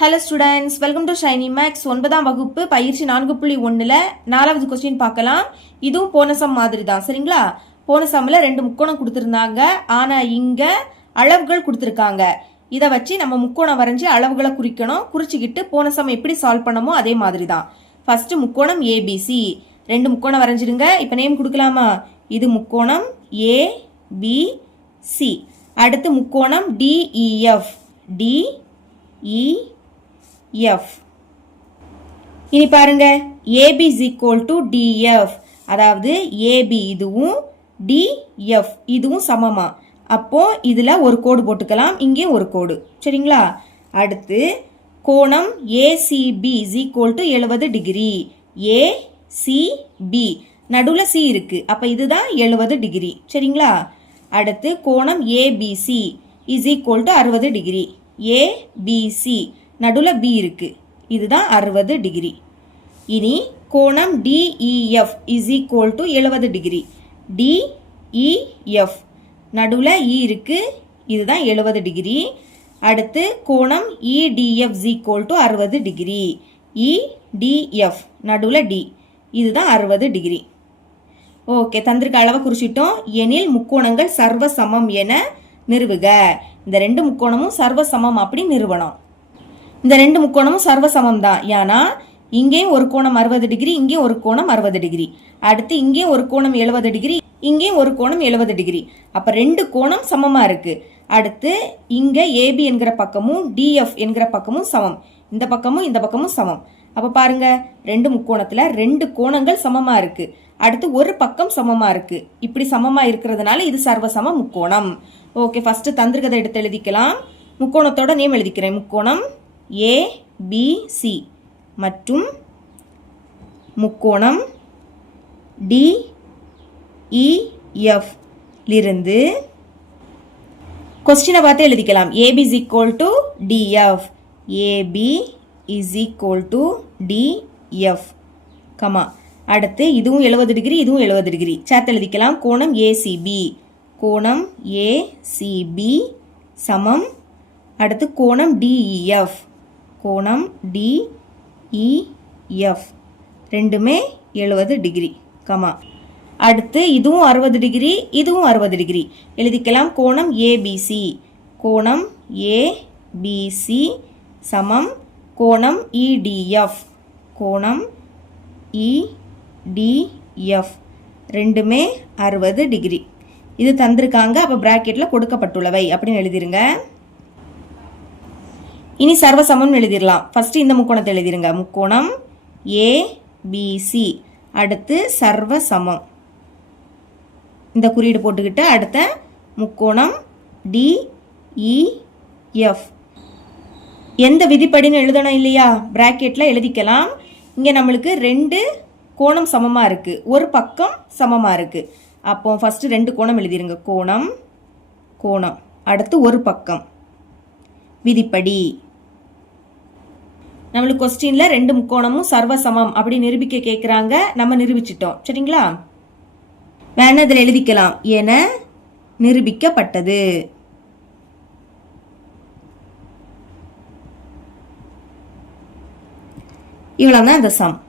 Hello students welcome to shiny max ஒன்பதாம் வகுப்பு பயிற்சி நான்கு புள்ளி ஒன்றில் நாலாவது கொஸ்டின் பார்க்கலாம். இதுவும் போன சம் மாதிரி தான் சரிங்களா? போன சம்மில் ரெண்டு முக்கோணம் கொடுத்துருந்தாங்க. ஆனால் இங்கே அளவுகள் கொடுத்துருக்காங்க. இதை வச்சு நம்ம முக்கோணம் வரைஞ்சி அளவுகளை குறிக்கணும். குறிச்சிக்கிட்டு போன சம் எப்படி சால்வ் பண்ணமோ அதே மாதிரி தான் ஃபஸ்ட்டு முக்கோணம் ஏபிசி ரெண்டு முக்கோணம் வரைஞ்சிடுங்க. இப்போ நேம் கொடுக்கலாமா? இது முக்கோணம் ஏபிசி அடுத்து முக்கோணம் டிஇஎஃப் டிஇ எஃப் இனி பாருங்க. AB is equal to DF அதாவது ஏபி இதுவும் டிஎஃப் இதுவும் சமமா. அப்போ இதில் ஒரு கோடு போட்டுக்கலாம். இங்கே ஒரு கோடு. சரிங்களா? அடுத்து கோணம் ஏசிபி இஸ் ஈக்குவல் டு எழுபது டிகிரி. ஏசிபி நடுவில் சி இருக்குது அப்போ இதுதான் எழுபது டிகிரி. சரிங்களா? அடுத்து கோணம் ஏபிசி இஸ் ஈக்குவல் டு அறுபது டிகிரி. ஏபிசி நடுவில் பி இருக்குது இதுதான் அறுபது டிகிரி. இனி கோணம் டிஇஎஃப் இஸ் ஈக்குவல் டு எழுபது டிகிரி. டிஇஎஃப் நடுவில் இ e இருக்குது இதுதான் எழுபது டிகிரி. அடுத்து கோணம் இடிஎஃப் ஈக்குவல் டு அறுபது டிகிரி. இடிஎஃப் நடுவில் டி இதுதான் அறுபது டிகிரி. ஓகே தந்திருக்க அளவை குறிச்சிட்டோம். எனில் முக்கோணங்கள் சர்வ சமம் என நிறுவுக. இந்த ரெண்டு முக்கோணமும் சர்வ சமம் அப்படி நிறுவனம் இந்த ரெண்டு முக்கோணமும் சர்வ சமம் தான் ஏன்னா இங்கேயும் ஒரு கோணம் அறுபது டிகிரி இங்கேயும் ஒரு கோணம் அறுபது டிகிரி. அடுத்து இங்கேயும் ஒரு கோணம் எழுபது டிகிரி இங்கேயும் ஒரு கோணம் எழுபது டிகிரி. அப்போ ரெண்டு கோணம் சமமாக இருக்கு. அடுத்து இங்கே ஏபி என்கிற பக்கமும் டிஎஃப் என்கிற பக்கமும் சமம். இந்த பக்கமும் இந்த பக்கமும் சமம். அப்போ பாருங்க ரெண்டு முக்கோணத்தில் ரெண்டு கோணங்கள் சமமாக இருக்கு. அடுத்து ஒரு பக்கம் சமமாக இருக்கு. இப்படி சமமாக இருக்கிறதுனால இது சர்வசம முக்கோணம். ஓகே ஃபர்ஸ்ட் தந்திருக்கதை எடுத்து எழுதிக்கலாம். முக்கோணத்தோட நேம் எழுதிக்கிறேன். முக்கோணம் ஏ பி சி மற்றும் முக்கோணம் டி இஎஃப் e, லிருந்து கொஸ்டினை பார்த்து எழுதிக்கலாம். AB is equal to DF AB is equal to DF comma அடுத்து இதுவும் எழுபது டிகிரி இதுவும் எழுபது டிகிரி சேர்த்து எழுதிக்கலாம். கோணம் ஏசிபி கோணம் ஏசிபி சமம். அடுத்து கோணம் டிஇஎஃப் கோணம் டிஇஎஃப் e, ரெண்டுமே எழுபது டிகிரி கமா. அடுத்து இதுவும் அறுபது டிகிரி இதுவும் அறுபது டிகிரி. எழுதிக்கலாம் கோணம் ஏபிசி கோணம் ஏபிசி சமம் கோணம் e, இடிஎஃப் கோணம் e, இடிஎஃப் ரெண்டுமே அறுபது டிகிரி. இது தந்திருக்காங்க அப்போ ப்ராக்கெட்டில் கொடுக்கப்பட்டுள்ளவை. அப்படின்னு எழுதிருங்க. இனி சர்வசமம் எழுதிடலாம் ஃபஸ்ட்டு இந்த முக்கோணத்தை எழுதிருங்க. முக்கோணம் ஏ பிசி அடுத்து சர்வசமம். இந்த குறியீடு போட்டுக்கிட்டு அடுத்த முக்கோணம் டிஇஎஃப் e, எந்த விதிப்படின்னு எழுதணும் இல்லையா? பிராக்கெட்டில் எழுதிக்கலாம். இங்கே நம்மளுக்கு ரெண்டு கோணம் சமமாக இருக்குது ஒரு பக்கம் சமமாக இருக்குது அப்போ ஃபஸ்ட்டு ரெண்டு கோணம் எழுதிருங்க. கோணம் கோணம். அடுத்து ஒரு பக்கம். விதிப்படி. நம்மளுக்கு கொஸ்டினில் ரெண்டு முக்கோணமும் சர்வசமம் அப்படி நிரூபிக்க கேட்குறாங்க நம்ம நிரூபிச்சிட்டோம். சரிங்களா? வேணா இதில் எழுதிக்கலாம். என நிரூபிக்கப்பட்டது. இவ்வளோதான் இந்த சம்